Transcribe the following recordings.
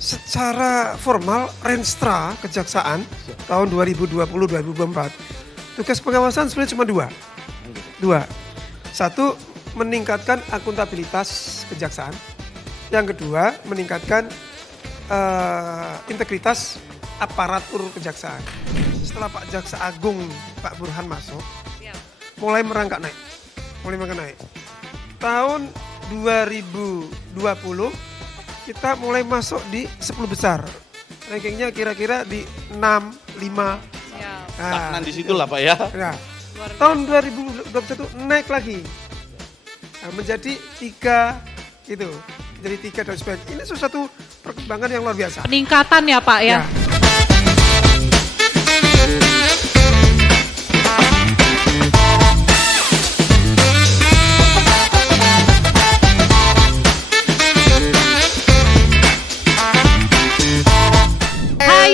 secara formal Renstra Kejaksaan tahun 2020-2024 tugas pengawasan sebenarnya cuma dua. Satu, meningkatkan akuntabilitas kejaksaan. Yang kedua, meningkatkan integritas aparatur kejaksaan. Setelah Pak Jaksa Agung Pak Burhan masuk, mulai merangkak naik. Tahun 2020 kita mulai masuk di 10 besar. Rankingnya kira-kira di 6, 5. Stagnan di situ lah Pak ya. Nah, tahun 2021 naik lagi. Nah, menjadi 3 gitu. Menjadi 3 dan sebagainya. Ini sesuatu perkembangan yang luar biasa. Peningkatan ya Pak ya.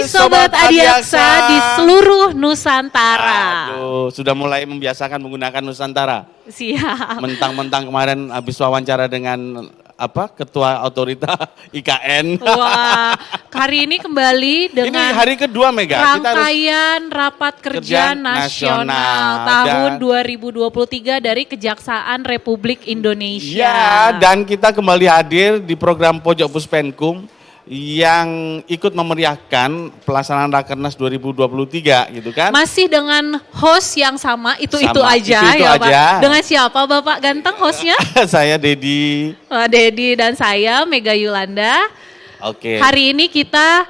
Sobat Adiaksa di seluruh Nusantara. Aduh, sudah mulai membiasakan menggunakan Nusantara. Siap. Mentang-mentang kemarin habis wawancara dengan Ketua Otorita IKN. Wah, hari ini kembali dengan ini hari kedua Mega. rangkaian Rapat Kerja Nasional tahun 2023 dari Kejaksaan Republik Indonesia. Ya, dan kita kembali hadir di program Pojok Puspenkum yang ikut memeriahkan pelaksanaan Rakernas 2023 gitu kan. Masih dengan host yang sama, itu aja itu ya aja. Pak. Dengan siapa Bapak ganteng hostnya? Saya Dedi. Dedi dan saya Mega Yulanda. Oke. Hari ini kita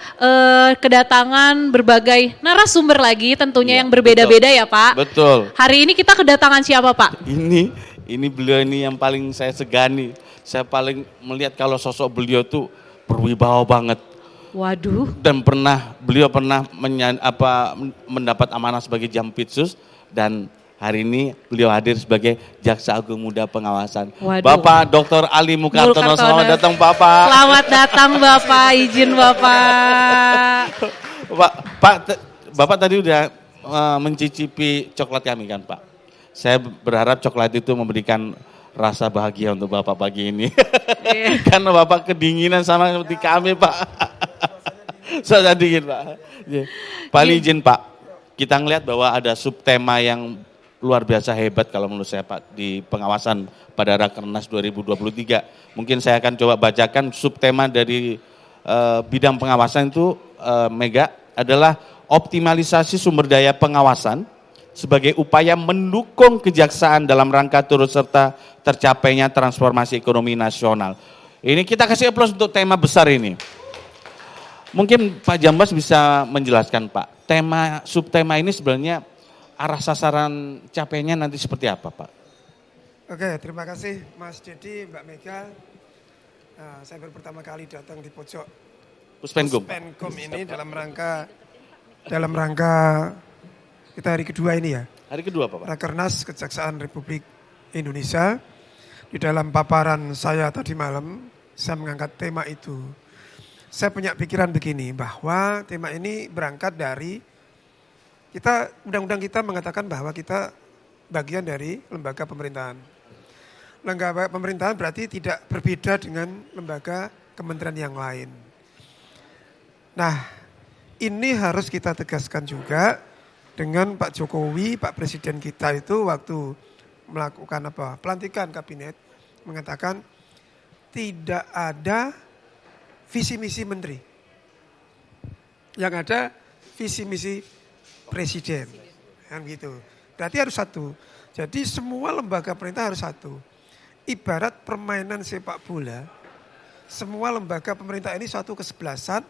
kedatangan berbagai narasumber lagi tentunya yang berbeda-beda ya Pak. Betul. Hari ini kita kedatangan siapa Pak? Ini beliau ini yang paling saya segani. Saya paling melihat kalau sosok beliau tuh berwibawa banget. Waduh. Dan beliau pernah mendapat amanah sebagai Jampitsus dan hari ini beliau hadir sebagai Jaksa Agung Muda Pengawasan. Waduh. Bapak Dr. Ali Mukartono, selamat datang Bapak. Selamat datang Bapak, izin Bapak. Bapak tadi udah mencicipi coklat kami kan Pak. Saya berharap coklat itu memberikan rasa bahagia untuk Bapak pagi ini. Karena Bapak kedinginan sama seperti kami Pak. Saya dingin Pak. Pak izin Pak, kita ngelihat bahwa ada subtema yang luar biasa hebat kalau menurut saya Pak di pengawasan pada Rakernas 2023. Mungkin saya akan coba bacakan subtema dari bidang pengawasan itu Mega adalah optimalisasi sumber daya pengawasan sebagai upaya mendukung kejaksaan dalam rangka turut serta tercapainya transformasi ekonomi nasional. Ini kita kasih aplaus untuk tema besar ini. Mungkin Pak Jambas bisa menjelaskan Pak, subtema ini sebenarnya arah sasaran capainya nanti seperti apa Pak? Oke, terima kasih Mas Dedi, Mbak Mega. Saya baru pertama kali datang di pojok Puspenkum ini dalam rangka kita hari kedua ini ya. Hari kedua Pak. Rakernas Kejaksaan Republik Indonesia. Di dalam paparan saya tadi malam, saya mengangkat tema itu. Saya punya pikiran begini, bahwa tema ini berangkat dari undang-undang kita mengatakan bahwa kita bagian dari lembaga pemerintahan. Lembaga pemerintahan berarti tidak berbeda dengan lembaga kementerian yang lain. Nah, ini harus kita tegaskan juga dengan Pak Jokowi, Pak Presiden kita itu waktu melakukan pelantikan kabinet mengatakan tidak ada visi misi menteri. Yang ada visi misi presiden. Kan gitu. Berarti harus satu. Jadi semua lembaga pemerintah harus satu. Ibarat permainan sepak bola, semua lembaga pemerintah ini suatu kesebelasan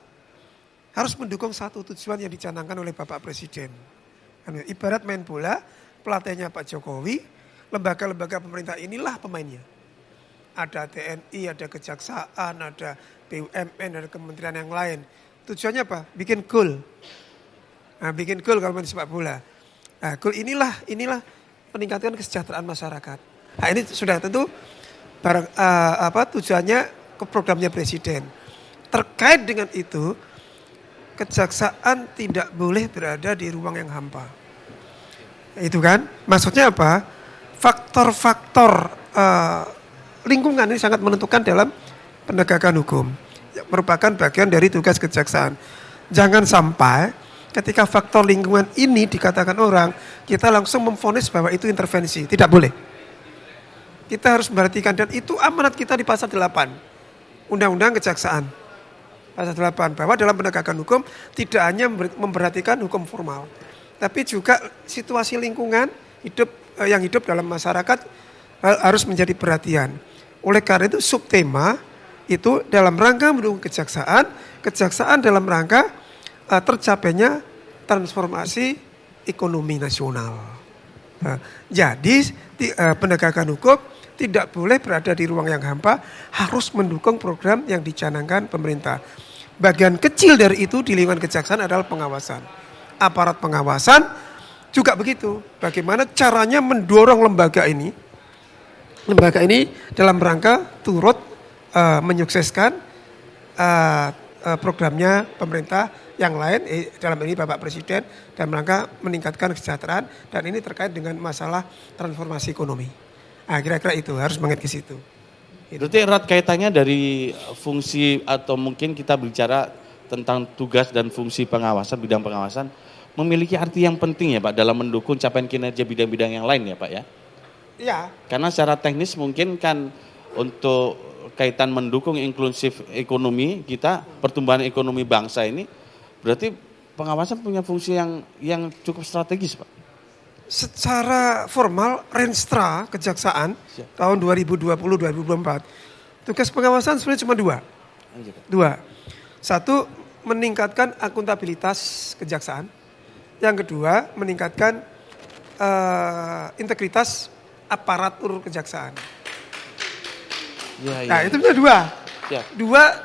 harus mendukung satu tujuan yang dicanangkan oleh Bapak Presiden. Ibarat main bola, pelatihnya Pak Jokowi, lembaga-lembaga pemerintah inilah pemainnya. Ada TNI, ada Kejaksaan, ada BUMN, ada kementerian yang lain. Tujuannya apa? Bikin gol. Nah, bikin gol kalau main sepak bola. Nah, gol inilah meningkatkan kesejahteraan masyarakat. Nah, ini sudah tentu tujuannya ke programnya Presiden. Terkait dengan itu, kejaksaan tidak boleh berada di ruang yang hampa. Itu kan, maksudnya apa? Faktor-faktor lingkungan ini sangat menentukan dalam penegakan hukum. merupakan bagian dari tugas kejaksaan. Jangan sampai ketika faktor lingkungan ini dikatakan orang, kita langsung memvonis bahwa itu intervensi. Tidak boleh. Kita harus memperhatikan, dan itu amanat kita di pasal 8 Undang-Undang Kejaksaan. Pasal 8, bahwa dalam penegakan hukum tidak hanya memperhatikan hukum formal, tapi juga situasi lingkungan yang hidup dalam masyarakat harus menjadi perhatian. Oleh karena itu subtema itu dalam rangka mendukung kejaksaan dalam rangka tercapainya transformasi ekonomi nasional. Jadi penegakan hukum tidak boleh berada di ruang yang hampa, harus mendukung program yang dicanangkan pemerintah. Bagian kecil dari itu di lingkungan kejaksaan adalah pengawasan. Aparat pengawasan juga begitu. Bagaimana caranya mendorong lembaga ini dalam rangka turut menyukseskan programnya pemerintah yang lain, dalam ini Bapak Presiden, dalam rangka meningkatkan kesejahteraan, dan ini terkait dengan masalah transformasi ekonomi. Nah, kira-kira itu harus mengingat ke situ. Berarti erat kaitannya dari fungsi, atau mungkin kita bicara tentang tugas dan fungsi pengawasan, bidang pengawasan memiliki arti yang penting ya Pak dalam mendukung capaian kinerja bidang-bidang yang lain ya Pak ya? Iya. Karena secara teknis mungkin kan untuk kaitan mendukung inklusif ekonomi kita, pertumbuhan ekonomi bangsa ini, berarti pengawasan punya fungsi yang cukup strategis Pak? Secara formal Renstra Kejaksaan tahun 2020-2024 tugas pengawasan sebenarnya cuma dua. Satu, meningkatkan akuntabilitas kejaksaan. Yang kedua, meningkatkan integritas aparatur kejaksaan. Nah itu punya dua.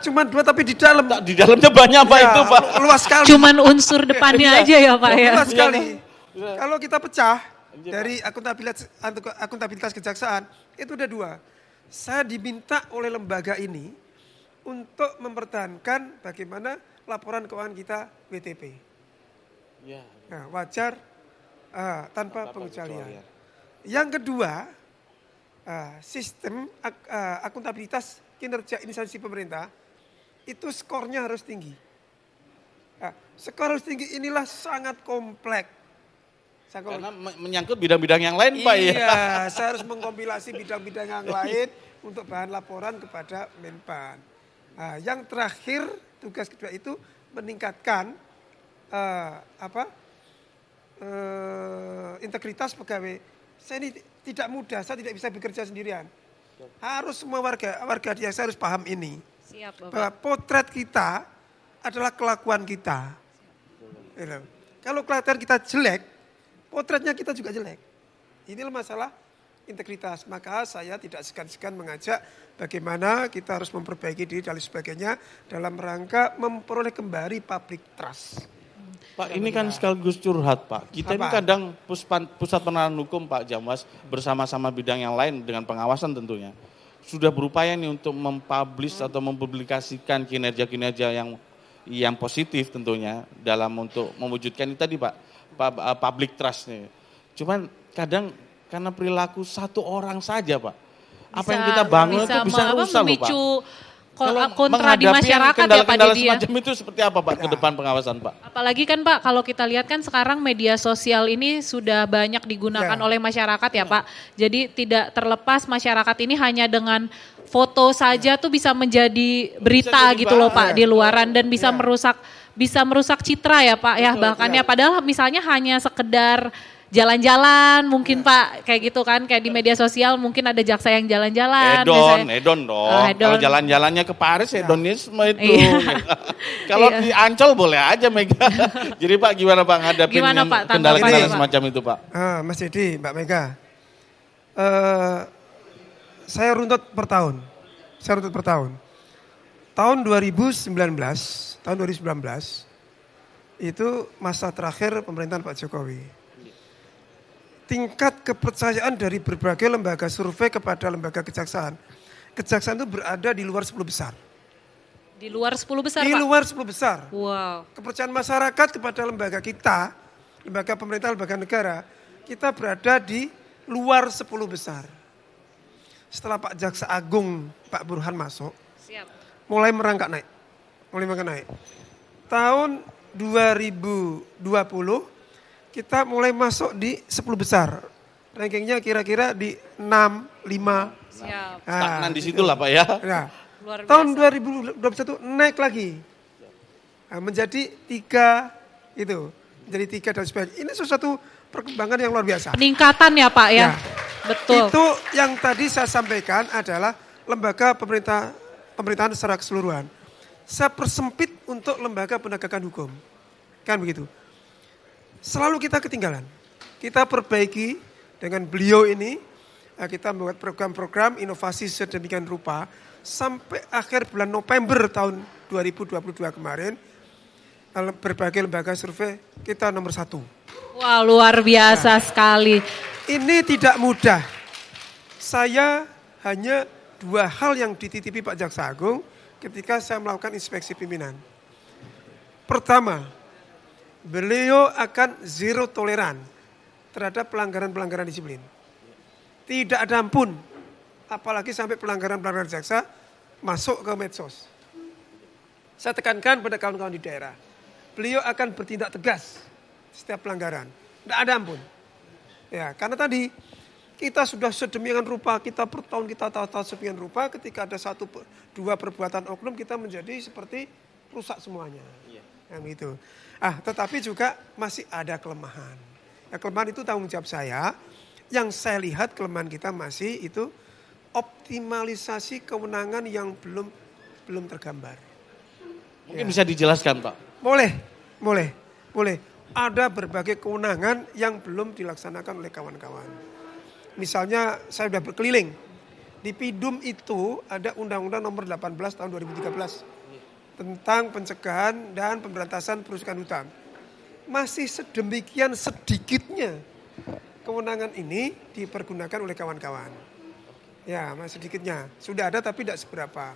Cuma dua tapi di dalam. Di dalamnya banyak Pak itu Pak. Luas sekali. Cuman unsur depannya aja ya Pak ya. Luas sekali. Kalau kita pecah dari akuntabilitas kejaksaan, itu ada dua. Saya diminta oleh lembaga ini untuk mempertahankan bagaimana laporan keuangan kita WTP. Nah, wajar tanpa pengecualian. Yang kedua, sistem akuntabilitas kinerja instansi pemerintah itu skornya harus tinggi. Skor harus tinggi inilah sangat kompleks. Karena menyangkut bidang-bidang yang lain Pak ya. Iya, saya harus mengkompilasi bidang-bidang yang lain untuk bahan laporan kepada Menpan. Yang terakhir tugas kedua itu meningkatkan integritas pegawai. Saya ini tidak mudah, saya tidak bisa bekerja sendirian. Harus semua warga desa harus paham ini. Siap, Bapak. Bahwa potret kita adalah kelakuan kita. Kalau kelakuan kita jelek, potretnya kita juga jelek. Inilah masalah integritas. Maka saya tidak segan-segan mengajak bagaimana kita harus memperbaiki diri dan sebagainya dalam rangka memperoleh kembali public trust. Pak, ini kan sekaligus curhat Pak. Kita ini kadang pusat penerangan hukum Pak Jamwas bersama-sama bidang yang lain dengan pengawasan tentunya. Sudah berupaya nih untuk mempublish atau mempublikasikan kinerja-kinerja yang positif tentunya dalam untuk mewujudkan ini tadi Pak, public trust nih. Cuman kadang karena perilaku satu orang saja Pak. Apa yang kita bangun itu bisa rusak loh Pak. Kontra di masyarakat ya Pak Didi ya. Semacam itu seperti apa Pak ke depan pengawasan Pak? Apalagi kan Pak kalau kita lihat kan sekarang media sosial ini sudah banyak digunakan oleh masyarakat ya Pak. Jadi tidak terlepas masyarakat ini hanya dengan foto saja tuh bisa menjadi berita gitu loh Pak di luaran dan bisa merusak citra ya Pak ya. Bahkan ya padahal misalnya hanya sekedar jalan-jalan mungkin Pak kayak gitu kan, kayak di media sosial mungkin ada jaksa yang jalan-jalan. Hedon dong. Kalau jalan-jalannya ke Paris hedonisme itu. Kalau di Ancol boleh aja Mega. Jadi Pak gimana Pak ngadapin kendala-kendala semacam itu Pak? Mas Didi, Mbak Mega. Saya runtut per tahun. Tahun 2019 itu masa terakhir pemerintahan Pak Jokowi. Tingkat kepercayaan dari berbagai lembaga survei kepada lembaga kejaksaan. Kejaksaan itu berada di luar 10 besar. Di luar 10 besar Di Pak? luar 10 besar. Wow. Kepercayaan masyarakat kepada lembaga kita, lembaga pemerintah, lembaga negara, kita berada di luar 10 besar. Setelah Pak Jaksa Agung, Pak Burhan masuk, mulai merangkak naik. mulai makin naik. Tahun 2020 kita mulai masuk di 10 besar. Rankingnya kira-kira di 6, 5. Siap. Stagnan di situ lah Pak ya. Nah, Luar tahun biasa. 2021 naik lagi. Nah, menjadi 3 itu. Menjadi 3 dan sebagainya. Ini sesuatu perkembangan yang luar biasa. Peningkatan ya Pak ya. Ya. Betul. Itu yang tadi saya sampaikan adalah lembaga pemerintahan secara keseluruhan. Saya persempit untuk lembaga penegakan hukum. Kan begitu. Selalu kita ketinggalan. Kita perbaiki dengan beliau ini, kita membuat program-program inovasi sedemikian rupa, sampai akhir bulan November tahun 2022 kemarin, berbagai lembaga survei kita nomor 1. Wah luar biasa sekali. Ini tidak mudah. Saya hanya 2 hal yang dititipi Pak Jaksa Agung ketika saya melakukan inspeksi pimpinan. Pertama, beliau akan zero toleran terhadap pelanggaran-pelanggaran disiplin. Tidak ada ampun, apalagi sampai pelanggaran-pelanggaran jaksa masuk ke medsos. Saya tekankan pada kawan-kawan di daerah, beliau akan bertindak tegas setiap pelanggaran. Tidak ada ampun. Ya, karena tadi kita sudah sedemikian rupa, kita per tahun kita tahu sedemikian rupa, ketika ada 1-2 perbuatan oknum kita menjadi seperti rusak semuanya. Yang itu. Tetapi juga masih ada kelemahan. Ya, kelemahan itu tanggung jawab saya. Yang saya lihat kelemahan kita masih itu optimalisasi kewenangan yang belum tergambar. Mungkin bisa dijelaskan Pak. Boleh. Ada berbagai kewenangan yang belum dilaksanakan oleh kawan-kawan. Misalnya saya sudah berkeliling. Di Pidum itu ada Undang-Undang nomor 18 tahun 2013. Tentang pencegahan dan pemberantasan perusakan hutan. Masih sedemikian sedikitnya kewenangan ini dipergunakan oleh kawan-kawan. Ya, masih sedikitnya. Sudah ada tapi tidak seberapa.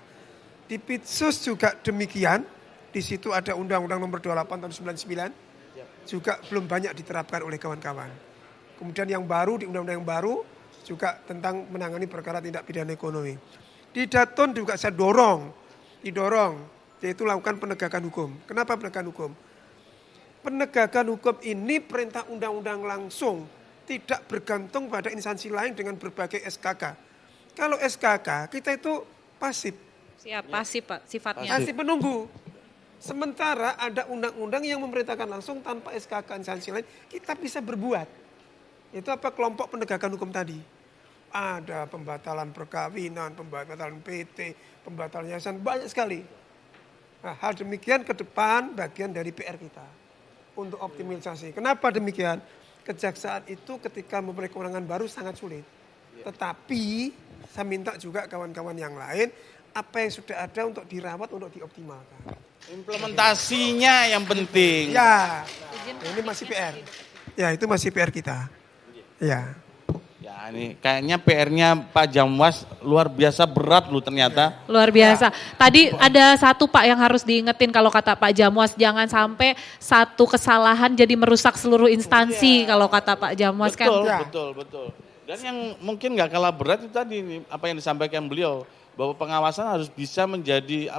Di Pitsus juga demikian. Di situ ada Undang-Undang nomor 28 tahun 99. Juga belum banyak diterapkan oleh kawan-kawan. Kemudian yang baru, di undang-undang yang baru juga tentang menangani perkara tindak pidana ekonomi. Di Daton juga saya didorong, yaitu lakukan penegakan hukum. Kenapa penegakan hukum? Penegakan hukum ini perintah undang-undang langsung, tidak bergantung pada instansi lain dengan berbagai SKK. Kalau SKK kita itu pasif. Siap, pasif Pak sifatnya. Pasif menunggu. Sementara ada undang-undang yang memerintahkan langsung tanpa SKK instansi lain, kita bisa berbuat. Itu apa kelompok penegakan hukum tadi. Ada pembatalan perkawinan, pembatalan PT, pembatalan yayasan, banyak sekali. Nah, hal demikian ke depan bagian dari PR kita untuk optimalisasi. Kenapa demikian? Kejaksaan itu ketika mempunyai kewenangan baru sangat sulit. Tetapi saya minta juga kawan-kawan yang lain, apa yang sudah ada untuk dirawat, untuk dioptimalkan. Implementasinya yang penting. Ya, ini masih PR. Ya, itu masih PR kita. Ya. Ya ini kayaknya PR-nya Pak Jamwas luar biasa berat loh ternyata. Luar biasa. Tadi ada satu Pak yang harus diingetin kalau kata Pak Jamwas, jangan sampai satu kesalahan jadi merusak seluruh instansi kalau kata Pak Jamwas kan. Betul. Dan yang mungkin nggak kalah berat itu tadi nih, apa yang disampaikan beliau, bahwa pengawasan harus bisa menjadi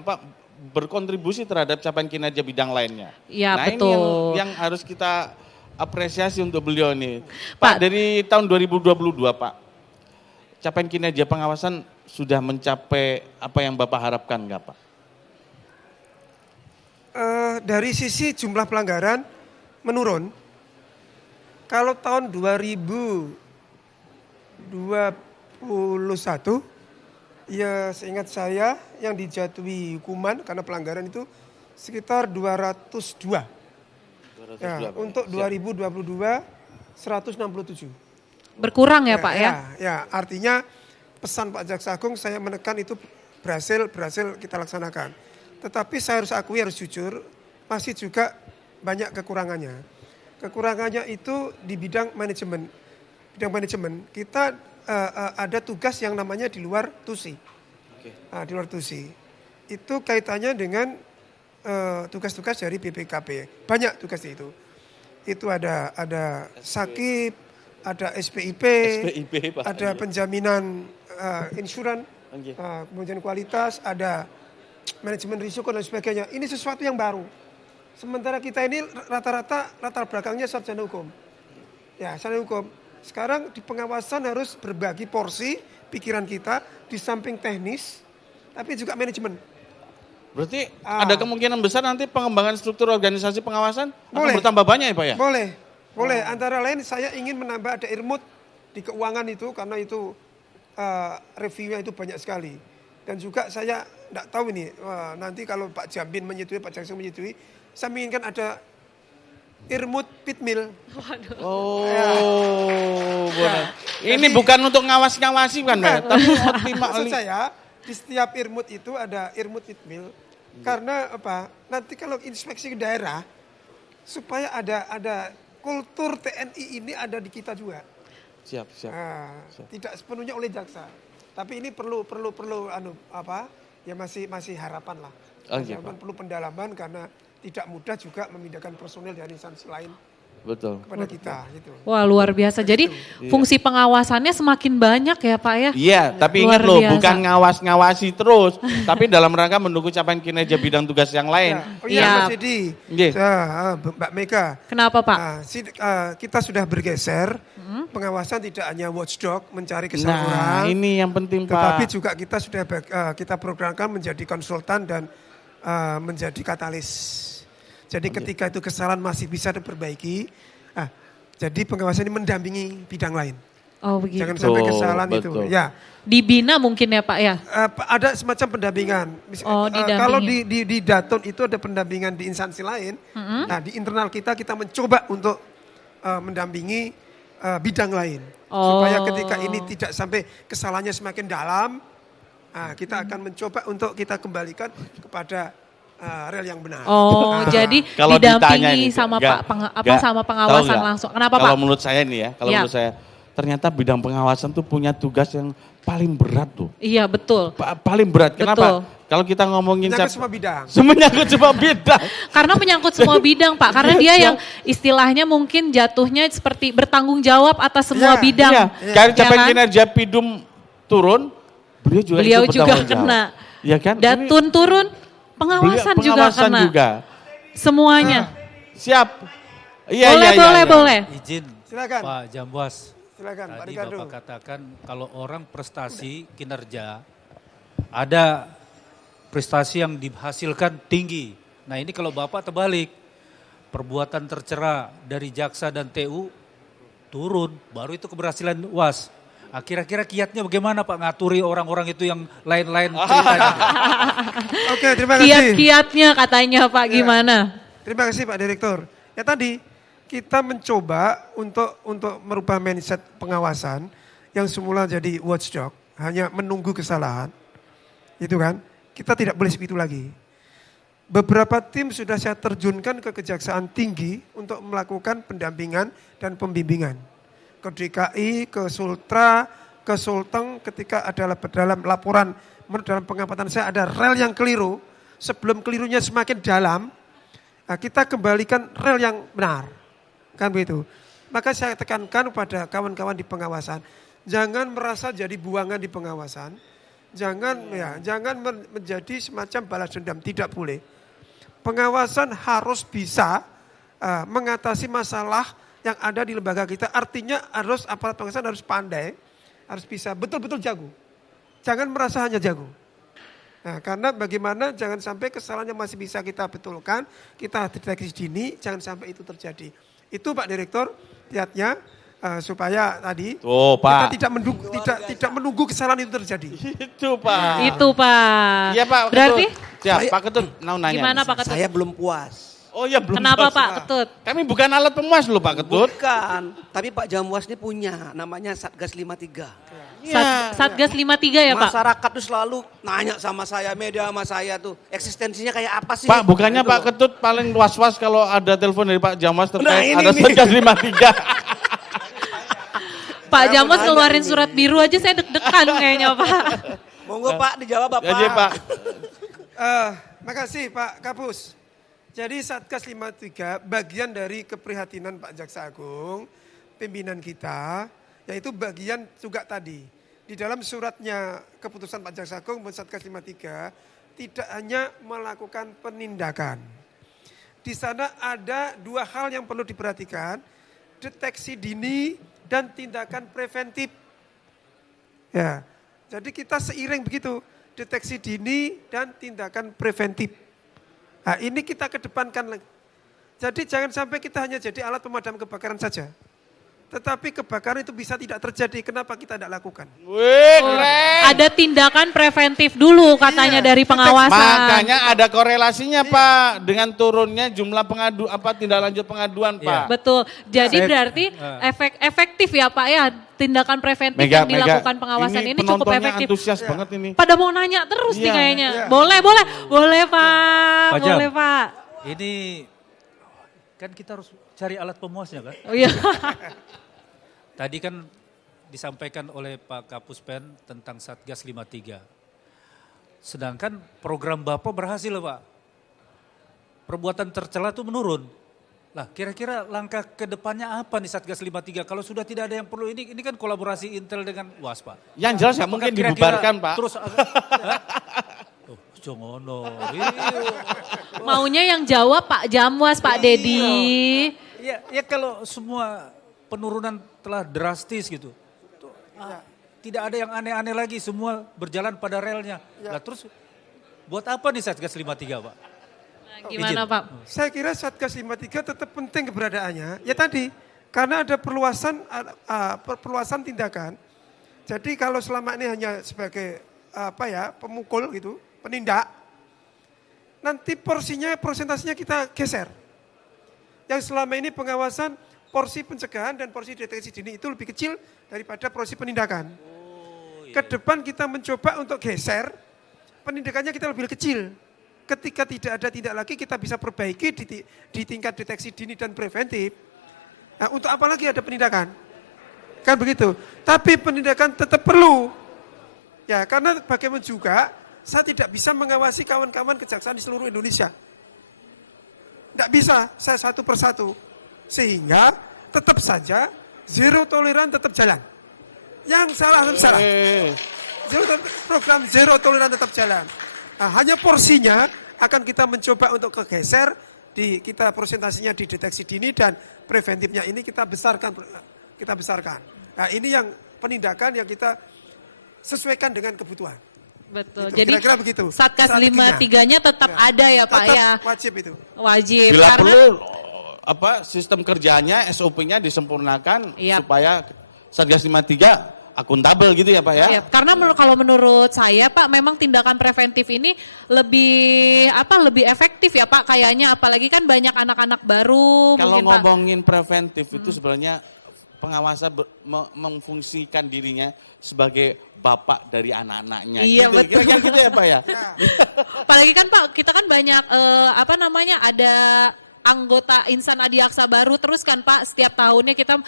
berkontribusi terhadap capaian kinerja bidang lainnya. Iya, nah betul. ini yang harus kita apresiasi untuk beliau nih. Pak, dari tahun 2022 Pak, capaian kinerja pengawasan sudah mencapai apa yang Bapak harapkan nggak Pak? Dari sisi jumlah pelanggaran menurun. Kalau tahun 2021, ya seingat saya yang dijatuhi hukuman karena pelanggaran itu sekitar 202. Ya, untuk 2022 167. Berkurang ya Pak ya? Ya, artinya pesan Pak Jaksa Agung saya menekan itu berhasil kita laksanakan. Tetapi saya harus akui, harus jujur, masih juga banyak kekurangannya. Kekurangannya itu di bidang manajemen. Bidang manajemen kita ada tugas yang namanya di luar TUSI. Di luar TUSI. Itu kaitannya dengan tugas-tugas dari BPKP. Banyak tugas itu. Itu ada sakit, ada SPIP, ada penjaminan insuran, kemudian kualitas, ada manajemen risiko dan sebagainya. Ini sesuatu yang baru. Sementara kita ini rata-rata latar belakangnya sarjana hukum. Ya, sarjana hukum. Sekarang di pengawasan harus berbagi porsi pikiran kita di samping teknis, tapi juga manajemen. Berarti ada kemungkinan besar nanti pengembangan struktur organisasi pengawasan akan Boleh. bertambah banyak ya Pak ya? Boleh. Antara lain saya ingin menambah ada irmut di keuangan itu karena itu reviewnya itu banyak sekali. Dan juga saya tidak tahu ini nanti kalau Pak Jambin menyetujui, Pak Jackson menyetujui, saya menginginkan ada irmut pitmil. Oh, boleh. Ini bukan untuk ngawasi kan Pak, tapi optimal. Maksud saya di setiap irmut itu ada irmut pitmil. Karena apa? Nanti kalau inspeksi ke daerah supaya ada kultur TNI ini ada di kita juga. Siap. Tidak sepenuhnya oleh jaksa. Tapi ini perlu ya masih harapan lah. Iya, Perlu pendalaman karena tidak mudah juga memindahkan personel dari instansi lain Betul. kepada kita gitu. Wah luar biasa. Jadi fungsi pengawasannya semakin banyak ya Pak ya? Iya, tapi Luar ingat loh, biasa. bukan ngawasi terus, tapi dalam rangka mendukung capaian kinerja bidang tugas yang lain. Oh iya Iya. Mas Edi, Nggih. Mbak Mega. Kenapa Pak? Kita sudah bergeser, pengawasan tidak hanya watchdog mencari Nah, kesalahan, ini yang penting tetapi Pak. juga kita sudah kita programkan menjadi konsultan dan menjadi katalis. Jadi ketika itu kesalahan masih bisa diperbaiki, jadi pengawasan ini mendampingi bidang lain. Oh begitu. Jangan sampai kesalahan itu. betul. Ya, Dibina mungkin ya Pak ya? ada semacam pendampingan. Didampingi. Kalau di Daton itu ada pendampingan di instansi lain. Nah di internal kita mencoba untuk mendampingi bidang lain. Supaya ketika ini tidak sampai kesalahannya semakin dalam, kita akan mencoba untuk kita kembalikan kepada rel yang benar. Jadi Kalau ditanya didampingi ini, sama nggak, sama tahu pengawasan nggak? langsung. Kenapa Pak? Kalau menurut saya nih ya, Ya. menurut saya ternyata bidang pengawasan tuh punya tugas yang paling berat tuh. Iya betul. Paling berat. Kenapa? Betul. Kalau kita ngomongin Menyangkut semua bidang. Menyangkut semua bidang. Karena menyangkut semua bidang Pak. Karena dia yang istilahnya mungkin jatuhnya seperti bertanggung jawab atas semua Iya, bidang. Iya. Karena Ya capaian kan? kinerja Pidum turun, beliau Juga juga ikut bertanggung kena. jawab. Ya kan? Datun turun, pengawasan juga kena. juga. Semuanya. Siap. Iya, Boleh. Izin Silakan. Pak Jamwas. Silakan Pak Tadi Ricardo. Bapak katakan kalau orang prestasi kinerja ada prestasi yang dihasilkan tinggi. Nah ini kalau Bapak terbalik, perbuatan tercela dari jaksa dan TU turun, baru itu keberhasilan UAS. Kira-kira kiatnya bagaimana Pak ngaturi orang-orang itu yang lain-lain ceritanya? Oke, terima kasih. Kiat-kiatnya katanya Pak gimana? Terima kasih Pak Direktur. Ya tadi kita mencoba untuk merubah mindset pengawasan yang semula jadi watchdog, hanya menunggu kesalahan. Itu kan, kita tidak boleh seperti itu lagi. Beberapa tim sudah saya terjunkan ke Kejaksaan Tinggi untuk melakukan pendampingan dan pembimbingan. Ke DKI, ke Sultra, ke Sulteng ketika ada dalam laporan, dalam pengamatan saya ada rel yang keliru. Sebelum kelirunya semakin dalam, kita kembalikan rel yang benar. Kan begitu. Maka saya tekankan pada kawan-kawan di pengawasan, jangan merasa jadi buangan di pengawasan. Jangan menjadi semacam balas dendam, tidak boleh. Pengawasan harus bisa mengatasi masalah yang ada di lembaga kita. Artinya aparat pengawasan harus pandai, harus bisa betul-betul jago. Jangan merasa hanya jago. Nah, karena bagaimana jangan sampai kesalahan yang masih bisa kita betulkan, kita deteksi dini, jangan sampai itu terjadi. Itu Pak Direktur, lihatnya supaya tadi Pak. kita tidak menunggu kesalahan itu terjadi. Itu Pak. Itu Pak. Iya Pak. Berarti Siap, Pak Ketut mau nanya. gimana Pak Ketut? Saya belum puas. Oh ya belum. Kenapa puas. Pak Ketut? Kami bukan alat pemuas loh Pak Ketut. Bukan, tapi Pak Jamwas ini punya, namanya Satgas 53. Satgas 53 ya Pak? Masyarakat tuh selalu nanya sama saya, media sama saya tuh, eksistensinya kayak apa sih? Pak, bukannya Gitu Pak loh. Ketut paling was-was kalau ada telepon dari Pak Jamwas terkait Nah, ini ada nih. Satgas 53. Pak Saya Jamas mau nanya ngeluarin ini. surat biru aja saya deg-degan kayaknya Pak. Monggo Pak, dijawab Bapak. Jadi Pak. Makasih Pak Kapus. Jadi Satgas 53 bagian dari keprihatinan Pak Jaksa Agung, pimpinan kita, yaitu bagian juga tadi. Di dalam suratnya keputusan Pak Jaksa Agung Satgas 53, tidak hanya melakukan penindakan. Di sana ada 2 hal yang perlu diperhatikan, deteksi dini dan tindakan preventif. Ya, jadi kita seiring begitu, deteksi dini dan tindakan preventif. Nah, ini kita kedepankan lagi. Jadi jangan sampai kita hanya jadi alat pemadam kebakaran saja. Tetapi kebakaran itu bisa tidak terjadi, kenapa kita tidak lakukan? Wih, keren. Ada tindakan preventif dulu katanya Iya, dari pengawasan. Makanya ada korelasinya Pak dengan turunnya jumlah tindak lanjut pengaduan Pak. Betul. Jadi berarti efektif ya Pak ya, tindakan preventif yang dilakukan pengawasan ini cukup penontonnya efektif. antusias banget ini. Pada mau nanya terus nih Iya. kayaknya. Iya. Boleh Pak. Pak Jam. Boleh Pak. Ini kan kita harus cari alat pemuasnya kan. Oh iya. Tadi kan disampaikan oleh Pak Kapuspen tentang Satgas 53. Sedangkan program Bapak berhasil Pak. Perbuatan tercela itu menurun. Lah kira-kira langkah ke depannya apa nih Satgas 53? Kalau sudah tidak ada yang perlu ini kan kolaborasi Intel dengan UAS Pak. Yang jelas ya mungkin dibubarkan Pak. Terus jongono. Maunya yang jawab Pak Jamwas, Pak Dedi. Ya kalau semua penurunan telah drastis gitu. Tidak ada yang aneh-aneh lagi, semua berjalan pada relnya. Nah terus buat apa nih Satgas 53 Pak? Nah, gimana Pak? Saya kira Satgas 53 tetap penting keberadaannya. Ya tadi, karena ada perluasan tindakan. Jadi kalau selama ini hanya sebagai pemukul gitu, penindak, nanti persentasinya kita geser. Yang selama ini pengawasan, porsi pencegahan dan porsi deteksi dini itu lebih kecil daripada porsi penindakan. Ke depan kita mencoba untuk geser, penindakannya kita lebih kecil. Ketika tidak ada tindak lagi kita bisa perbaiki di tingkat deteksi dini dan preventif. Nah, untuk apa lagi ada penindakan? Kan begitu. Tapi penindakan tetap perlu. Ya, karena bagaimana juga saya tidak bisa mengawasi kawan-kawan kejaksaan di seluruh Indonesia. Tidak bisa, saya satu persatu. Sehingga tetap saja zero toleran tetap jalan. Yang salah tetap salah. Program zero toleran tetap jalan. Nah, hanya porsinya akan kita mencoba untuk kegeser, kita presentasinya di deteksi dini dan preventifnya ini kita besarkan. Nah, ini yang penindakan yang kita sesuaikan dengan kebutuhan. Betul. Gitu. Jadi Kira-kira begitu. Satgas 53-nya tetap ada ya Pak Tetap ya. wajib itu. Wajib. Bila Karena perlu sistem kerjanya, SOP-nya disempurnakan Iya. supaya Satgas 53 akuntabel gitu ya Pak ya. Iya, karena kalau menurut saya Pak memang tindakan preventif ini lebih efektif ya Pak kayaknya, apalagi kan banyak anak-anak baru Kalau mungkin Pak. ngomongin preventif itu sebenarnya pengawasan memfungsikan dirinya sebagai bapak dari anak-anaknya. Iya, gitu. betul. Kira-kira gitu ya Pak ya. Apalagi kan Pak kita kan banyak ada anggota insan adiaksa baru terus kan Pak, setiap tahunnya kita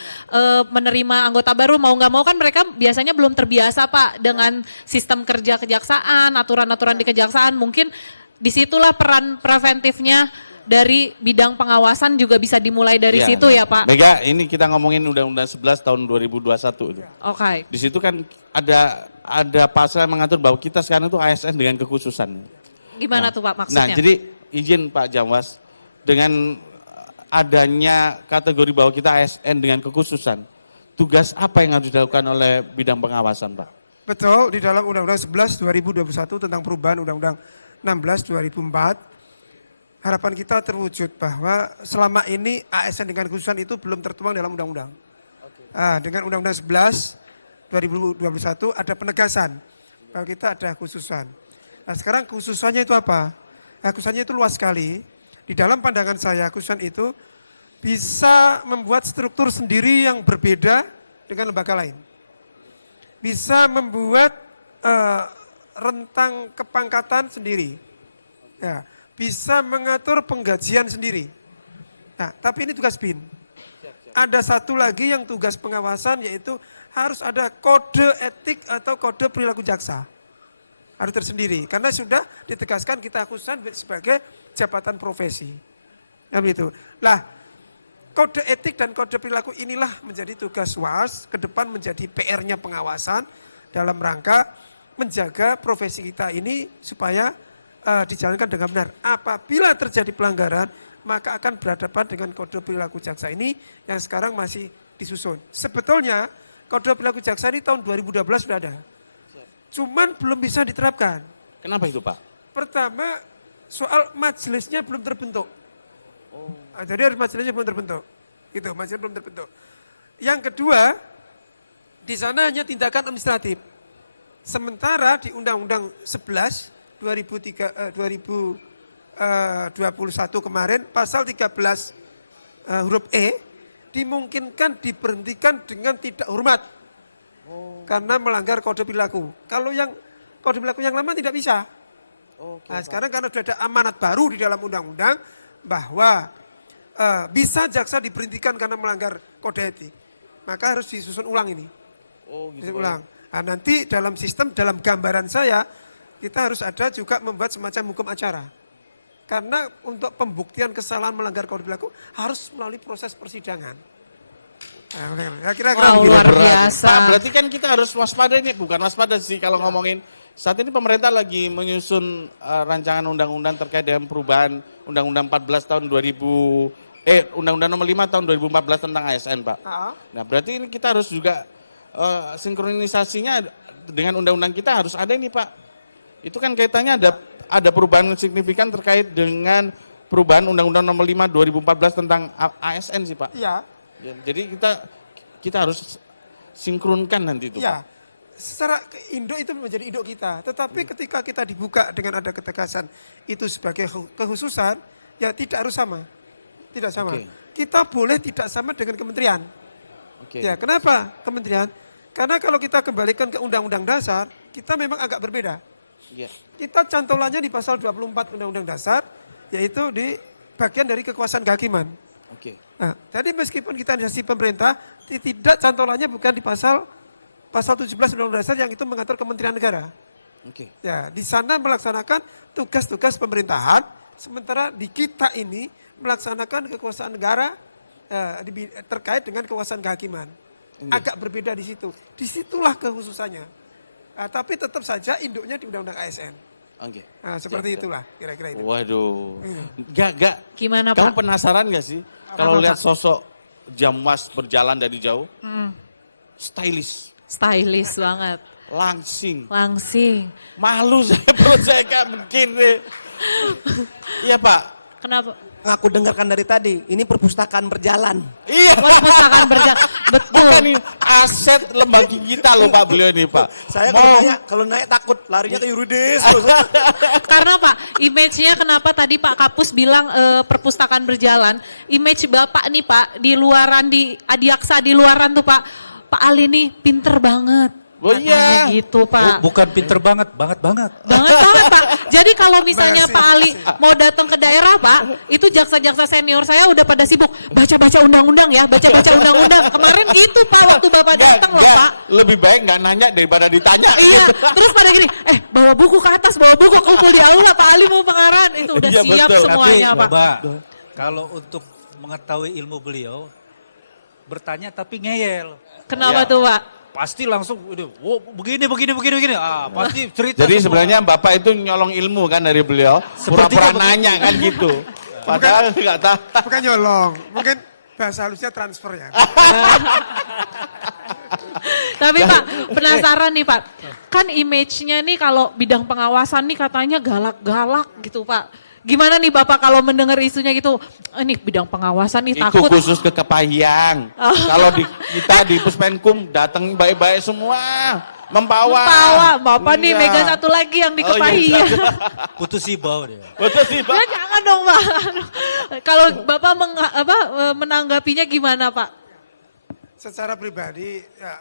menerima anggota baru, mau nggak mau kan mereka biasanya belum terbiasa Pak dengan sistem kerja kejaksaan, aturan-aturan di kejaksaan, mungkin disitulah peran preventifnya dari bidang pengawasan juga bisa dimulai dari situ ya Pak. Mega, ini kita ngomongin Undang-Undang 11 tahun 2021 itu. Oke. Di situ kan ada pasal yang mengatur bahwa kita sekarang itu ASN dengan kekhususan. Gimana tuh Pak maksudnya? Nah, jadi izin Pak Jamwas, dengan adanya kategori bahwa kita ASN dengan kekhususan, tugas apa yang harus dilakukan oleh bidang pengawasan Pak? Betul, di dalam Undang-Undang 11 2021 tentang perubahan Undang-Undang 16 2004, harapan kita terwujud bahwa selama ini ASN dengan kekhususan itu belum tertuang dalam undang-undang. Nah, dengan Undang-Undang 11 2021 ada penegasan bahwa kita ada kekhususan. Nah, sekarang kekhususannya itu apa? Nah, kekhususannya itu luas sekali. Di dalam pandangan saya, kekhususan itu bisa membuat struktur sendiri yang berbeda dengan lembaga lain. Bisa membuat rentang kepangkatan sendiri. Ya, bisa mengatur penggajian sendiri. Nah, tapi ini tugas BIN. Ada satu lagi yang tugas pengawasan, yaitu harus ada kode etik atau kode perilaku jaksa. Harus tersendiri, karena sudah ditegaskan kita khususan sebagai jabatan profesi. Nah, begitu. Lah, kode etik dan kode perilaku inilah menjadi tugas UAS, ke depan menjadi PR-nya pengawasan dalam rangka menjaga profesi kita ini supaya dijalankan dengan benar. Apabila terjadi pelanggaran, maka akan berhadapan dengan kode perilaku jaksa ini yang sekarang masih disusun. Sebetulnya kode perilaku jaksa ini tahun 2012 sudah ada. Cuman belum bisa diterapkan. Kenapa itu Pak? Pertama, soal majelisnya belum terbentuk. Jadi harus majelisnya belum terbentuk. Itu, majelisnya belum terbentuk. Yang kedua, di sana hanya tindakan administratif. Sementara di Undang-Undang 11 2021 kemarin pasal 13 huruf E dimungkinkan diberhentikan dengan tidak hormat. Karena melanggar kode perilaku. Kalau yang kode perilaku yang lama tidak bisa. Nah, sekarang karena sudah ada amanat baru di dalam undang-undang bahwa bisa jaksa diberhentikan karena melanggar kode etik. Maka harus disusun ulang ini. Disusun ulang. Nah, nanti dalam sistem, dalam gambaran saya, kita harus ada juga membuat semacam hukum acara. Karena untuk pembuktian kesalahan melanggar kode perilaku harus melalui proses persidangan. Nah, kira-kira luar biasa. Nah, berarti kan kita harus waspada ini, bukan waspada sih kalau ngomongin. Saat ini pemerintah lagi menyusun rancangan undang-undang terkait dengan perubahan Undang-Undang 14 tahun 2000, Undang-Undang nomor 5 tahun 2014 tentang ASN, Pak. Nah, berarti ini kita harus juga sinkronisasinya dengan undang-undang kita harus ada ini, Pak. Itu kan kaitannya ada perubahan signifikan terkait dengan perubahan Undang-Undang nomor 5 2014 tentang ASN sih, Pak. Iya. Ya, jadi kita harus sinkronkan nanti itu, Iya. Pak. Secara induk itu menjadi induk kita. Tetapi ketika kita dibuka dengan ada ketegasan itu sebagai kekhususan, ya tidak harus sama. Tidak sama. Oke. Kita boleh tidak sama dengan kementerian. Oke. Ya, kenapa kementerian? Karena kalau kita kembalikan ke Undang-Undang Dasar, kita memang agak berbeda. Iya. Kita cantolannya di pasal 24 Undang-Undang Dasar, yaitu di bagian dari kekuasaan kehakiman. Oke. Nah, jadi meskipun kita instansi pemerintah, tidak cantolannya bukan di pasal 17 Undang-Undang Dasar yang itu mengatur Kementerian Negara. Oke. Ya, di sana melaksanakan tugas-tugas pemerintahan, sementara di kita ini melaksanakan kekuasaan negara terkait dengan kekuasaan kehakiman. Agak berbeda di situ. Disitulah kekhususannya. Nah, tapi tetap saja induknya di Undang-Undang ASN. Oke. Nah, seperti Siap, siap. itulah kira-kira itu. Waduh. Gak. Gimana, Kamu Pak? penasaran gak sih kalau Apa, lihat Pak? sosok Jamwas berjalan dari jauh? Stylish, Stylish banget. langsing. Malu saya perut saya gak mungkin deh. Iya, Pak. Kenapa? Aku dengarkan dari tadi, ini perpustakaan berjalan. Iya. Akan berjalan. Betul. Bukan nih aset lembaga kita loh Pak beliau ini Pak. Saya kalau naik takut larinya ke yuridis. Karena Pak, image-nya kenapa tadi Pak Kapus bilang perpustakaan berjalan. Image Bapak nih Pak, di luaran di Adiaksa di luaran tuh Pak. Pak Ali nih pinter banget. Oh iya. Katanya gitu Pak. Bukan pinter banget. Banget banget Pak. Jadi kalau misalnya Masih, Pak Ali mau datang ke daerah Pak, itu jaksa-jaksa senior saya udah pada sibuk baca-baca undang-undang ya, baca-baca undang-undang. Kemarin gitu Pak waktu Bapak datang loh Pak. Lebih baik nggak nanya daripada ditanya. Iya, terus pada gini, bawa buku ke atas, bawa buku kumpul di aula, Pak Ali mau pengarahan. Itu udah Iya, siap betul. semuanya Tapi Pak. Mbak, kalau untuk mengetahui ilmu beliau, bertanya tapi ngeyel. Kenapa Iya. tuh Pak? Pasti langsung, oh, begini. Pasti cerita Jadi semua. sebenarnya Bapak itu nyolong ilmu kan dari beliau. Pura-pura Sepertinya nanya kan gitu. Padahal nggak tahu. Bukan nyolong, mungkin bahasa halusnya transfer ya. Tapi Pak, penasaran nih Pak. Kan image-nya nih kalau bidang pengawasan nih katanya galak-galak gitu Pak. Gimana nih Bapak kalau mendengar isunya gitu, ini bidang pengawasan nih Itu takut. khusus ke Kepahyang. Kalau kita di Puspenkum datang baik-baik semua. Membawa. Bapak nih Iya. mega satu lagi yang Oh, iya. dikepahi. putus ibau dia. Betul sih Pak. Ya jangan dong Pak. Kalau Bapak menanggapinya gimana Pak? Secara pribadi, ya,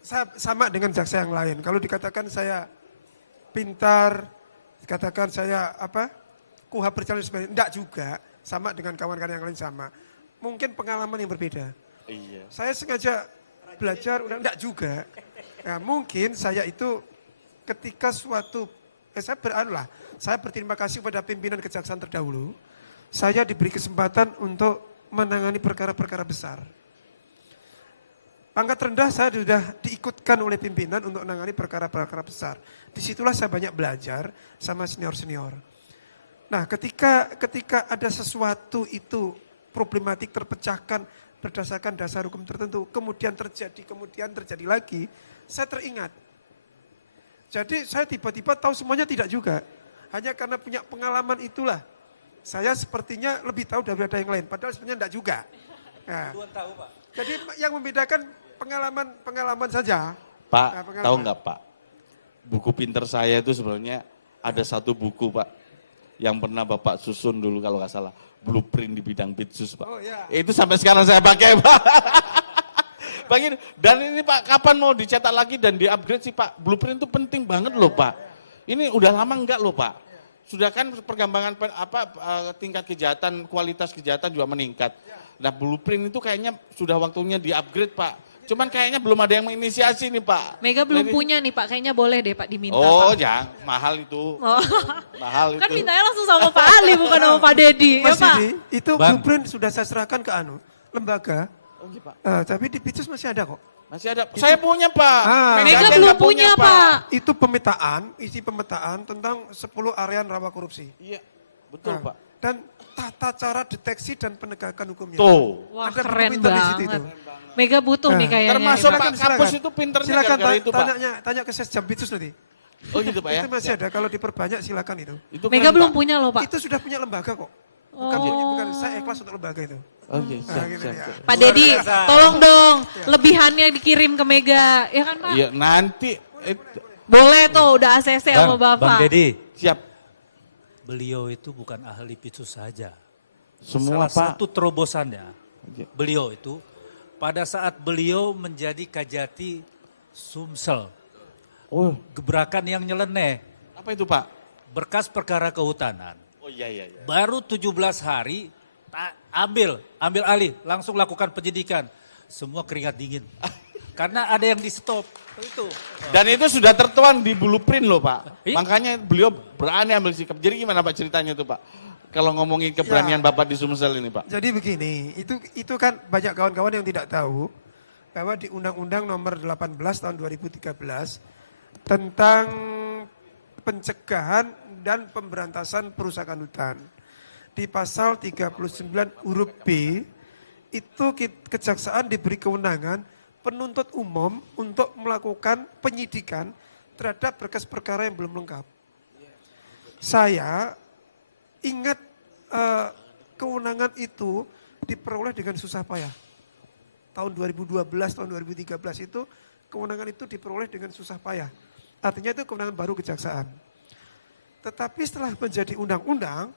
saya sama dengan jaksa yang lain. Kalau dikatakan saya pintar, dikatakan saya kuhab berjalan sebagainya, enggak juga. Sama dengan kawan-kawan yang lain sama. Mungkin pengalaman yang berbeda. Iya. Saya sengaja belajar, enggak juga. Ya, mungkin saya itu ketika saya berterima kasih kepada pimpinan kejaksaan terdahulu. Saya diberi kesempatan untuk menangani perkara-perkara besar. Pangkat rendah saya sudah diikutkan oleh pimpinan untuk menangani perkara-perkara besar. Disitulah saya banyak belajar sama senior-senior. Nah ketika ada sesuatu itu problematik terpecahkan berdasarkan dasar hukum tertentu, kemudian terjadi lagi, saya teringat. Jadi saya tiba-tiba tahu semuanya tidak juga. Hanya karena punya pengalaman itulah. Saya sepertinya lebih tahu daripada yang lain, padahal sebenarnya tidak juga. Nah, tahu Pak. jadi yang membedakan pengalaman saja. Pak, Nah, pengalaman. tahu nggak Pak? Buku pinter saya itu sebenarnya ada satu buku Pak. Yang pernah Bapak susun dulu kalau nggak salah. Blueprint di bidang Bitsus Pak. Oh, iya. Itu sampai sekarang saya pakai Pak. Bang, dan ini Pak, kapan mau dicetak lagi dan di-upgrade sih Pak? Blueprint itu penting banget loh Pak. Ini udah lama enggak loh Pak? Sudah kan perkembangan tingkat kejahatan, kualitas kejahatan juga meningkat. Nah blueprint itu kayaknya sudah waktunya di-upgrade Pak. Cuman kayaknya belum ada yang menginisiasi nih Pak. Mega belum punya nih Pak, kayaknya boleh deh Pak diminta. Oh Pak. jangan, mahal itu. Oh. Mahal Kan itu. mintanya langsung sama Pak Ali bukan sama Pak Dedi. Ya Mas Pak. Didi, itu Bang. blueprint sudah saya serahkan ke lembaga. Oh, iya, Pak. Tapi di Bitsus masih ada kok. Masih ada. Saya punya Pak. Mega Saya belum nggak punya Pak. Itu isi pemetaan tentang 10 area rawa korupsi. Iya, betul Nah, Pak. Dan tata cara deteksi dan penegakan hukumnya. Tuh. Wah Ada keren buku pintar di situ banget. itu. Mega butuh nih Nah, kayaknya. termasuk nih, Pak. Pak Kapus itu pinternya Silakan gara-gara itu Pak. tanya ke Sesjam Bitsus nanti. Oh gitu Pak ya. Itu masih ada, kalau diperbanyak silakan itu. Itu Mega keren, belum Pak. punya loh Pak. Itu sudah punya lembaga kok. Bukan saya ikhlas untuk lembaga itu. Oh iya, siap, gitu siap, ya. siap. Pak Dedi, tolong dong lebihannya dikirim ke Mega. Ya kan Pak? Iya, nanti Boleh tuh udah ACC sama Bang Bapak. Dedi, siap. beliau itu bukan ahli Bitsus saja. Semua Salah Pak. satu terobosannya, Iya. beliau itu pada saat beliau menjadi Kajati Sumsel, Oh, gebrakan yang nyeleneh, apa itu Pak? berkas perkara kehutanan. Oh iya iya iya. Baru 17 hari, ambil alih, langsung lakukan penyidikan. Semua keringat dingin. Karena ada yang di stop. Itu. Dan itu sudah tertuang di blueprint loh Pak. Iya. Makanya beliau berani ambil sikap. Jadi gimana Pak ceritanya itu Pak? Kalau ngomongin keberanian Ya. Bapak di Sumsel ini Pak. Jadi begini, itu kan banyak kawan-kawan yang tidak tahu bahwa di Undang-Undang Nomor 18 tahun 2013 tentang pencegahan dan pemberantasan perusakan hutan. Di pasal 39 huruf B itu kejaksaan diberi kewenangan penuntut umum untuk melakukan penyidikan terhadap berkas perkara yang belum lengkap. Saya ingat kewenangan itu diperoleh dengan susah payah. Tahun 2012, tahun 2013 itu kewenangan itu diperoleh dengan susah payah. Artinya itu kewenangan baru kejaksaan. Tetapi setelah menjadi undang-undang,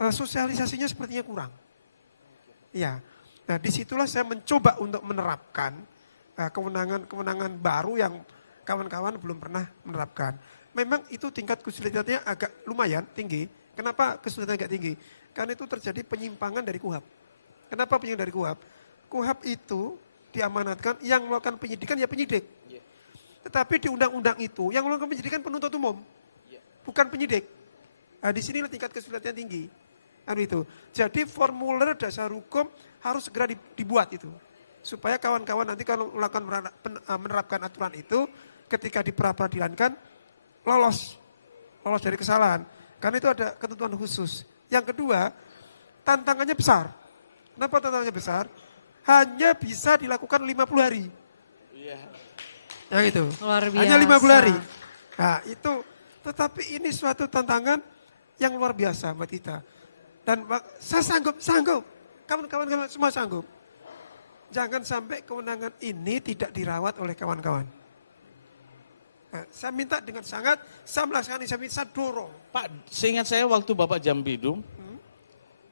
sosialisasinya sepertinya kurang. Ya, nah disitulah saya mencoba untuk menerapkan kewenangan-kewenangan baru yang kawan-kawan belum pernah menerapkan. Memang itu tingkat kesulitannya agak lumayan tinggi. Kenapa kesulitannya agak tinggi? Karena itu terjadi penyimpangan dari KUHAP. Kenapa penyimpangan dari KUHAP? KUHAP itu diamanatkan yang melakukan penyidikan ya penyidik. Tetapi di undang-undang itu yang melakukan penyidikan penuntut umum. Bukan penyidik. Nah, di sini tingkat kesulitannya tinggi. Itu. Jadi formulir dasar hukum harus segera dibuat itu. Supaya kawan-kawan nanti kalau melakukan menerapkan aturan itu ketika diperadilankan lolos dari kesalahan. Karena itu ada ketentuan khusus. Yang kedua, tantangannya besar. Kenapa tantangannya besar? Hanya bisa dilakukan 50 hari. Iya. Ya gitu. Luar biasa. Hanya 50 hari. Nah itu, tetapi ini suatu tantangan yang luar biasa buat kita. Dan saya sanggup. Kawan-kawan semua sanggup. Jangan sampai kewenangan ini tidak dirawat oleh kawan-kawan. Nah, saya minta dengan sangat, saya melaksanakan, saya dorong. Pak, seingat saya waktu Bapak Jambidum,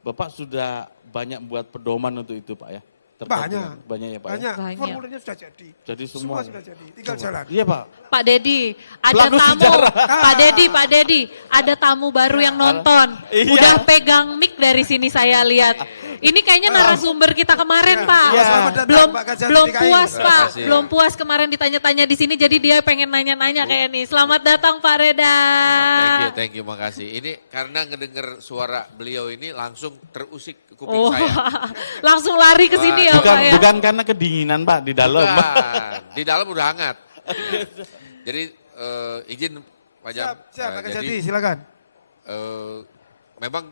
Bapak sudah banyak buat pedoman untuk itu Pak ya? Banyak ya Pak ya? Banyak. Banyak. Formulirnya sudah jadi. Jadi semua. Sudah jadi, tinggal jalan. Iya Pak. Pak Dedi, ada Pelaku tamu. sejarah. Pak Dedi, ada tamu baru yang nonton. Iya. Udah pegang mic dari sini saya lihat. Ini kayaknya narasumber kita kemarin, Pak. Iya. Selamat datang, Belum Pak Kajati belum DKI. puas, Terima Pak. kasih. Belum puas kemarin ditanya-tanya di sini, jadi dia pengen nanya-nanya kayak nih. Selamat datang, Pak Reda. Thank you, makasih. Ini karena ngedenger suara beliau ini langsung terusik ke kuping Oh, saya. langsung lari ke sini ya, Bukan, Pak ya. bukan karena kedinginan Pak di dalam. Bukan, di dalam udah hangat. Jadi izin Pak Jam. Siap, Pak Jadi Kajati, silakan. memang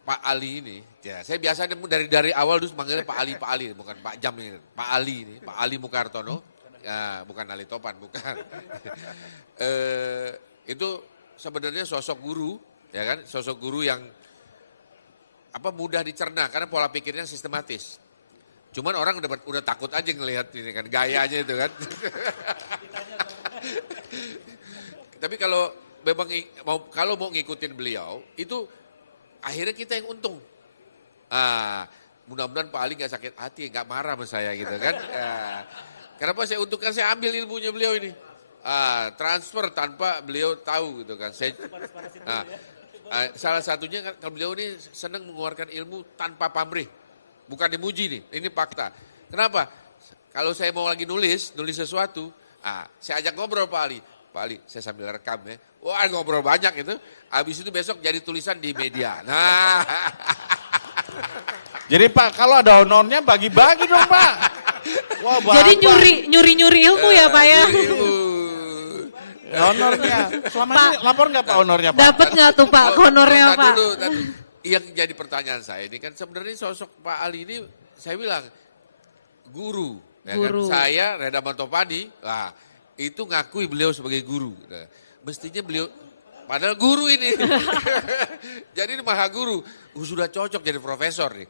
Pak Ali ini, ya saya biasa dari awal dulu manggilnya Pak Ali, bukan Pak Jam ini, Pak Ali ini, Pak Ali Mukartono, ya, bukan Ali Topan, bukan. Itu sebenarnya sosok guru, ya kan, sosok guru yang mudah dicerna karena pola pikirnya sistematis. Cuman orang udah takut aja ngelihat ini kan gayanya itu kan. Tapi kalau memang mau ngikutin beliau itu akhirnya kita yang untung. Mudah-mudahan Pak Ali nggak sakit hati, nggak marah sama saya gitu kan. Kenapa saya untung? Kan saya ambil ilmunya beliau ini. Transfer tanpa beliau tahu gitu kan. Salah satunya kan kalau beliau ini senang mengeluarkan ilmu tanpa pamrih. Bukan dimuji nih, ini fakta. Kenapa? Kalau saya mau lagi nulis sesuatu, saya ajak ngobrol Pak Ali. Pak Ali, saya sambil rekam ya. Wah ngobrol banyak itu. Habis itu besok jadi tulisan di media. Nah. Jadi Pak, kalau ada honornya bagi-bagi dong Pak. Wah, Jadi nyuri ilmu ya, Pak ya. Honornya. Selama ini lapor nggak Pak honornya Pak? Dapat nggak tuh Pak honornya, Tar Pak? dulu. Yang jadi pertanyaan saya ini kan sebenarnya sosok Pak Ali ini saya bilang guru. Ya Guru. Kan? Saya Reda Mantopani, itu ngakui beliau sebagai guru. Nah, mestinya beliau, padahal guru ini. Jadi ini maha guru. Sudah cocok jadi profesor nih.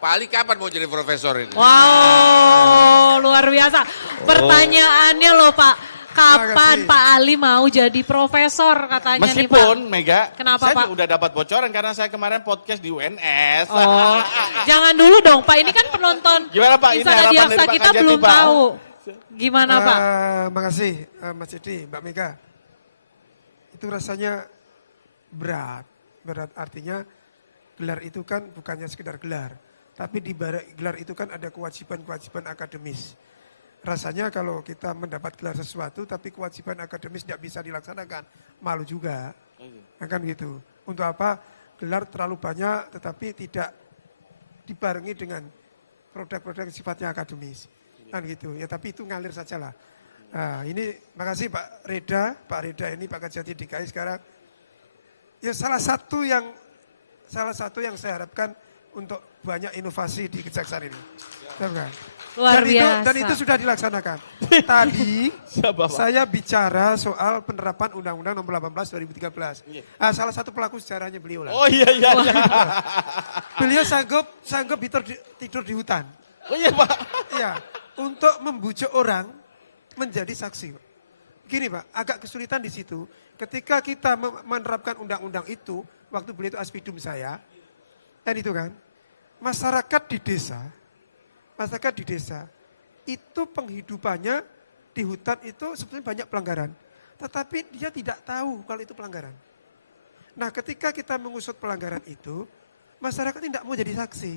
Pak Ali kapan mau jadi profesor ini? Wow, luar biasa. Pertanyaannya loh Pak, kapan Makasih. Pak Ali mau jadi profesor katanya nih Pak? Meskipun Mega, Kenapa, saya Pak? udah dapat bocoran karena saya kemarin podcast di UNS. Oh, jangan dulu dong Pak, ini kan penonton Gimana, Pak? Ini Insana harapan Diaksa dari Pak kita Kajati, belum Pak. tahu. Gimana Pak? Makasih Mas Edi, Mbak Mega. Itu rasanya berat. Berat artinya gelar itu kan bukannya sekedar gelar. Tapi di balik gelar itu kan ada kewajiban-kewajiban akademis. Rasanya kalau kita mendapat gelar sesuatu tapi kewajiban akademis tidak bisa dilaksanakan, malu juga. Kan gitu. Untuk apa? Gelar terlalu banyak tetapi tidak dibarengi dengan produk-produk yang sifatnya akademis. Kan gitu. Ya tapi itu ngalir sajalah. Nah, ini makasih Pak Reda ini Pak Kajati DKI sekarang. Ya salah satu yang saya harapkan untuk banyak inovasi di kejaksaan ini. Luar biasa. Dan itu sudah dilaksanakan. Tadi saya bicara soal penerapan Undang-Undang Nomor 18 2013. Salah satu pelaku sejarahnya beliau lah. Oh iya. Beliau sanggup tidur di hutan. Oh iya Pak. Iya, untuk membujuk orang menjadi saksi. Gini Pak, agak kesulitan di situ. Ketika kita menerapkan undang-undang itu, waktu beliau itu aspidum saya, dan itu kan, masyarakat di desa itu penghidupannya di hutan itu sebetulnya banyak pelanggaran. Tetapi dia tidak tahu kalau itu pelanggaran. Nah ketika kita mengusut pelanggaran itu, masyarakat tidak mau jadi saksi.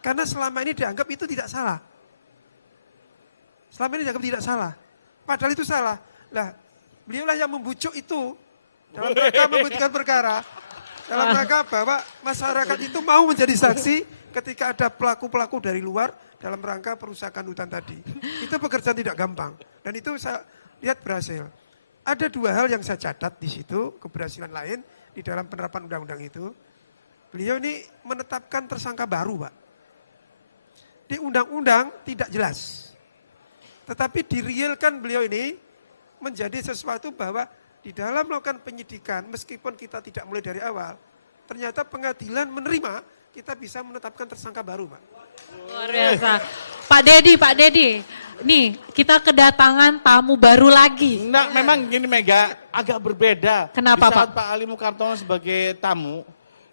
Karena selama ini dianggap itu tidak salah. Padahal itu salah. Lah, beliaulah yang membujuk itu dalam rangka membuktikan perkara. Dalam rangka bahwa masyarakat itu mau menjadi saksi ketika ada pelaku-pelaku dari luar dalam rangka perusakan hutan tadi. Itu pekerjaan tidak gampang. Dan itu saya lihat berhasil. Ada dua hal yang saya catat di situ, keberhasilan lain di dalam penerapan undang-undang itu. Beliau ini menetapkan tersangka baru, Pak. Di undang-undang tidak jelas. Tetapi direalkan beliau ini menjadi sesuatu bahwa di dalam melakukan penyidikan, meskipun kita tidak mulai dari awal, ternyata pengadilan menerima, kita bisa menetapkan tersangka baru, Pak. Luar biasa. Pak Dedi, nih kita kedatangan tamu baru lagi. Memang gini Mega, agak berbeda. Kenapa, Di saat Pak Ali Mukartono sebagai tamu,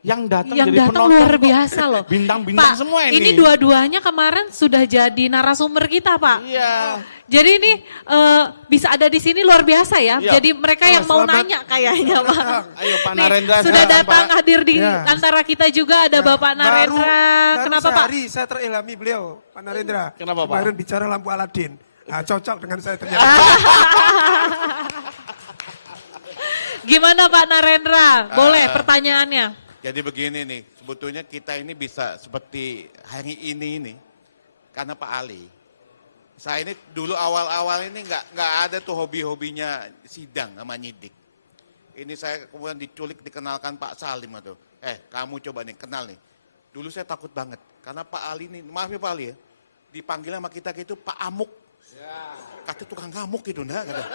yang datang Yang jadi datang penonton luar kok. biasa loh. Bintang-bintang Pak, semua ini. ini dua-duanya kemarin sudah jadi narasumber kita, Pak. Iya. Jadi ini bisa ada di sini luar biasa ya. Iya. Jadi mereka yang mau selamat. nanya kayaknya, Pak. Ayo Pak Nih, Narendra. sudah silakan, datang Pak. hadir di Ya. antara kita juga ada Bapak Narendra. Baru Kenapa, Pak? sehari saya terilhami beliau, Pak Narendra. Kenapa, Pak? Kemarin bicara lampu Aladin. Nah, cocok dengan saya ternyata. Gimana Pak Narendra? Boleh pertanyaannya. Jadi begini nih, sebetulnya kita ini bisa seperti hari ini karena Pak Ali. Saya ini dulu awal-awal ini nggak ada tuh hobi-hobinya sidang sama nyidik. Ini saya kemudian diculik, dikenalkan Pak Salim atau, kamu coba nih kenal nih. Dulu saya takut banget karena Pak Ali ini, maaf ya Pak Ali ya, dipanggil sama kita gitu Pak Amuk. Kata tukang ngamuk gitu nah kata.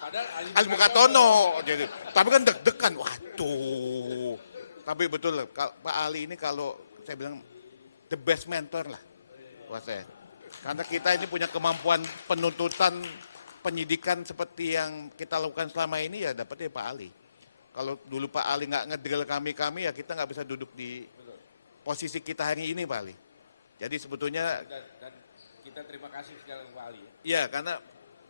Padahal Ali Mukatono, jadi, tapi kan deg-degan, waduh. Tapi betul Pak Ali ini kalau saya bilang the best mentor lah buat saya. Karena kita ini punya kemampuan penuntutan penyidikan seperti yang kita lakukan selama ini ya dapetnya Pak Ali. Kalau dulu Pak Ali nggak ngedrill kami ya kita nggak bisa duduk di posisi kita hari ini Pak Ali. Jadi sebetulnya dan kita terima kasih sekali Pak Ali. ya karena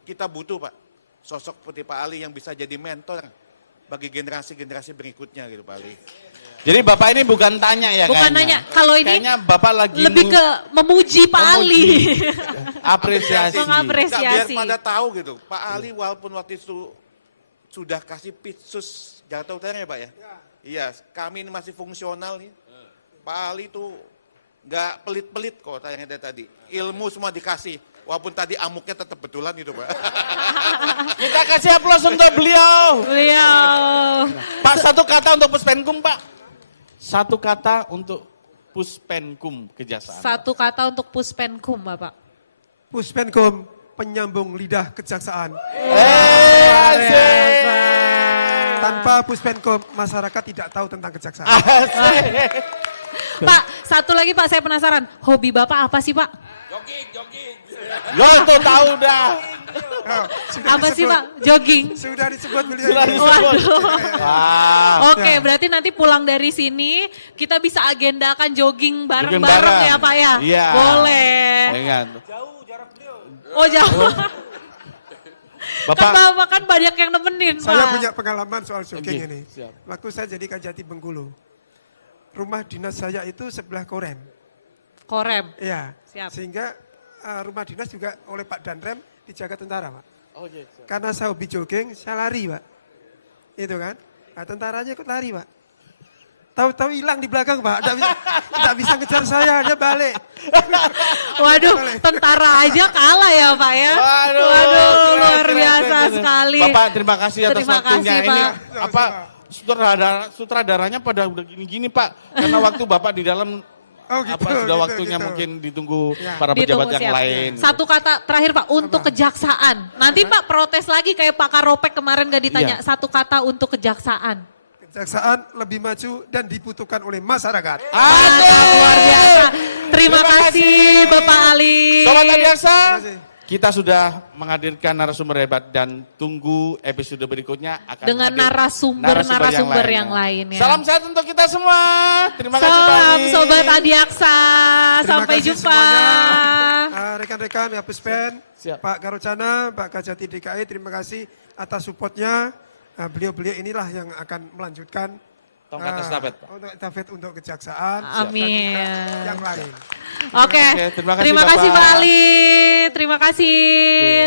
kita butuh Pak sosok seperti Pak Ali yang bisa jadi mentor bagi generasi-generasi berikutnya gitu Pak Ali. Jadi Bapak ini bukan tanya ya Bukan kayaknya. nanya, kalau ini Kayaknya Bapak lagi lebih ke memuji Pak Ali. apresiasi. Mengapresiasi. Biar pada tahu gitu, Pak Ali walaupun waktu itu sudah kasih pitsus Jakarta Utara ya Pak ya? Iya, kami ini masih fungsional nih. Pak Ali itu nggak pelit-pelit kok tanya tadi. Ilmu semua dikasih, walaupun tadi amuknya tetap betulan gitu Pak. Kita kasih aplaus untuk beliau. Beliau. Pak, satu kata untuk Puspenkum Pak. Satu kata untuk Puspenkum Kejaksaan. Satu kata untuk Puspenkum, Bapak. Puspenkum, penyambung lidah kejaksaan. Asik. Tanpa Puspenkum, masyarakat tidak tahu tentang kejaksaan. Asik. Pak, satu lagi Pak, saya penasaran. Hobi Bapak apa sih Pak? Jogging. Lo tuh tahu dah. Oh, sudah Apa sih disebut. Pak? Jogging. Sudah disebut beliau. Sudah ini. disebut. Waduh. Wah. Oke, berarti nanti pulang dari sini kita bisa agendakan jogging Jogging bareng-bareng bareng. ya Pak ya? Iya. Boleh. Ingat. Oh jauh. Kan Bapak, Bapak kan banyak yang nemenin Pak. Saya punya pengalaman soal jogging Oke, ini. siap. Waktu saya jadi Kajati Bengkulu. Rumah dinas saya itu sebelah Korem. Korem. Iya. Siap. Sehingga rumah dinas juga oleh Pak Danrem dijaga tentara Pak. oh, iya, siap. Karena saya hobi jogging, saya lari Pak. Itu kan. Nah, tentaranya ikut lari Pak. Tahu-tahu hilang di belakang Pak. Tidak bisa ngejar saya, dia balik. Waduh, tentara aja kalah ya Pak ya. Waduh, Luar keren, biasa keren. sekali. Bapak terima kasih atas Terima waktunya. kasih, Ini Pak. apa sutradaranya pada udah gini-gini Pak. Karena waktu Bapak di dalam Oh gitu. apa sudah gitu, waktunya gitu. mungkin ditunggu Ya. para pejabat Ditunggu, yang siap. lain. Satu kata terakhir Pak, untuk kejaksaan. Nanti Pak protes lagi kayak Pak Karopek kemarin gak ditanya. Iya. Satu kata untuk kejaksaan. Kejaksaan lebih maju dan dibutuhkan oleh masyarakat. Luar biasa. Terima kasih Bapak Ali. Sobat Adiaksa, Terima kasih. kita sudah menghadirkan narasumber hebat dan tunggu episode berikutnya akan Dengan hadir narasumber yang lainnya. Salam sehat untuk kita semua. Terima kasih Pak Salam Ali. Sobat Adiaksa. Terima Sampai kasih jumpa. semuanya. Rekan-rekan ya Puspen, Siap. Pak Karocana, Pak Kajati DKI, terima kasih atas supportnya. Beliau-beliau inilah yang akan melanjutkan Tongkat estafet, Pak. untuk estafet untuk kejaksaan. Amin. Dan juga yang lain. Oke. Oke, terima kasih, Terima kasih Bapak. Pak Ali. Terima kasih.